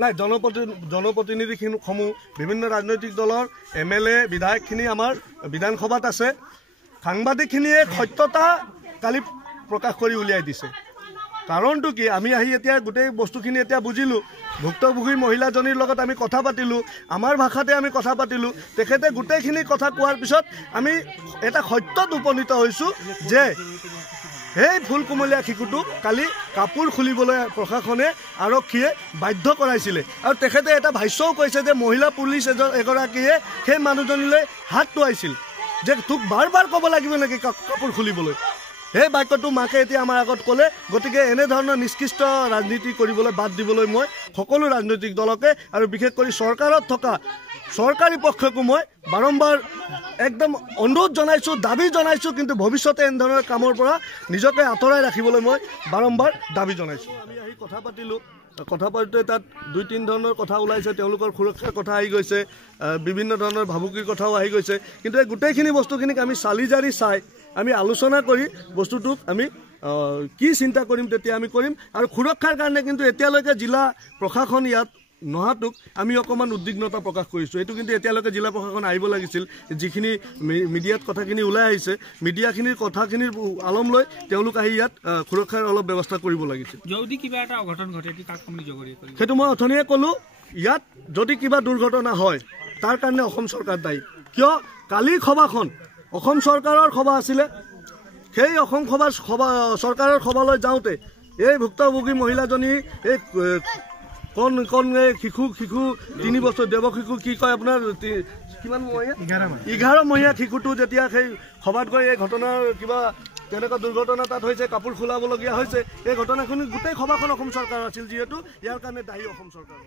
নাই জনপ্ৰতিনিধিসমূহ বিভিন্ন ৰাজনৈতিক দলৰ MLA বিধায়কখিনি আমাৰ বিধানসভাত আছে। সাংবাদিকখিনিয়ে সত্যতা কালি প্ৰকাশ কৰি উলিয়াই দিছে। কাৰণটো কি, আমি আহি এতিয়া গোটেই বস্তুখিনি এতিয়া বুজিলোঁ। ভুক্তভোগী মহিলাজনীৰ লগত আমি কথা পাতিলোঁ, আমাৰ ভাষাতে আমি কথা পাতিলোঁ। তেখেতে গোটেইখিনি কথা কোৱাৰ পিছত আমি এটা সত্যত উপনীত হৈছোঁ যে সেই ফুলকুমলীয়া শিশুটোক কালি কাপোৰ খুলিবলৈ প্ৰশাসনে আৰক্ষীয়ে বাধ্য কৰাইছিলে। আৰু তেখেতে এটা ভাষ্যও কৈছে যে মহিলা পুলিচ এগৰাকীয়ে সেই মানুহজনীলৈ হাত তোৱাইছিল যে তোক বাৰ বাৰ ক'ব লাগিব নেকি কাপোৰ খুলিবলৈ। সেই বাক্যটো মাকে এতিয়া আমাৰ আগত ক'লে। গতিকে এনেধৰণৰ নিষ্কৃষ্ট ৰাজনীতি কৰিবলৈ বাদ দিবলৈ মই সকলো ৰাজনৈতিক দলকে আৰু বিশেষ কৰি চৰকাৰত থকা চৰকাৰী পক্ষকো মই বাৰম্বাৰ একদম অনুৰোধ জনাইছোঁ, দাবী জনাইছোঁ। কিন্তু ভৱিষ্যতে এনেধৰণৰ কামৰ পৰা নিজকে আঁতৰাই ৰাখিবলৈ মই বাৰম্বাৰ দাবী জনাইছোঁ। আমি আহি কথা পাতিলোঁ, কথা পাতোঁতে তাত 2-3 ধৰণৰ কথা ওলাইছে। তেওঁলোকৰ সুৰক্ষাৰ কথা আহি গৈছে, বিভিন্ন ধৰণৰ ভাবুকিৰ কথাও আহি গৈছে। কিন্তু এই গোটেইখিনি বস্তুখিনিক আমি চালি জাৰি চাই আমি আলোচনা কৰি বস্তুটোক আমি কি চিন্তা কৰিম তেতিয়া আমি কৰিম। আৰু সুৰক্ষাৰ কাৰণে কিন্তু এতিয়ালৈকে জিলা প্ৰশাসন ইয়াত নহাটোক আমি অকণমান উদ্বিগ্নতা প্ৰকাশ কৰিছোঁ। এইটো কিন্তু এতিয়ালৈকে জিলা প্ৰশাসন আহিব লাগিছিল। যিখিনি মিডিয়াত কথাখিনি ওলাই আহিছে, মিডিয়াখিনিৰ কথাখিনিৰ আলম লৈ তেওঁলোক আহি ইয়াত সুৰক্ষাৰ অলপ ব্যৱস্থা কৰিব লাগিছিল। যদি কিবা এটা অঘটন ঘটে সেইটো মই অথনিয়ে ক'লোঁ। ইয়াত যদি কিবা দুৰ্ঘটনা হয় তাৰ কাৰণে অসম চৰকাৰ দায়ী। কিয় কালিৰ সভাখন অসম চৰকাৰৰ সভা আছিলে। সেই অসম চৰকাৰৰ সভালৈ যাওঁতে এই ভুক্তভোগী মহিলাজনী এই কণ শিশু 3 বছৰ দেৱ শিশু কি কয় আপোনাৰ কিমান 11 মহীয়া শিশুটো যেতিয়া সেই সভাত গৈ এই ঘটনাৰ কিবা তেনেকুৱা দুৰ্ঘটনা তাত হৈছে, কাপোৰ খোলাবলগীয়া হৈছে, এই ঘটনাখিনি গোটেই সভাখন অসম চৰকাৰ আছিল। যিহেতু ইয়াৰ কাৰণে দায়ী অসম চৰকাৰ।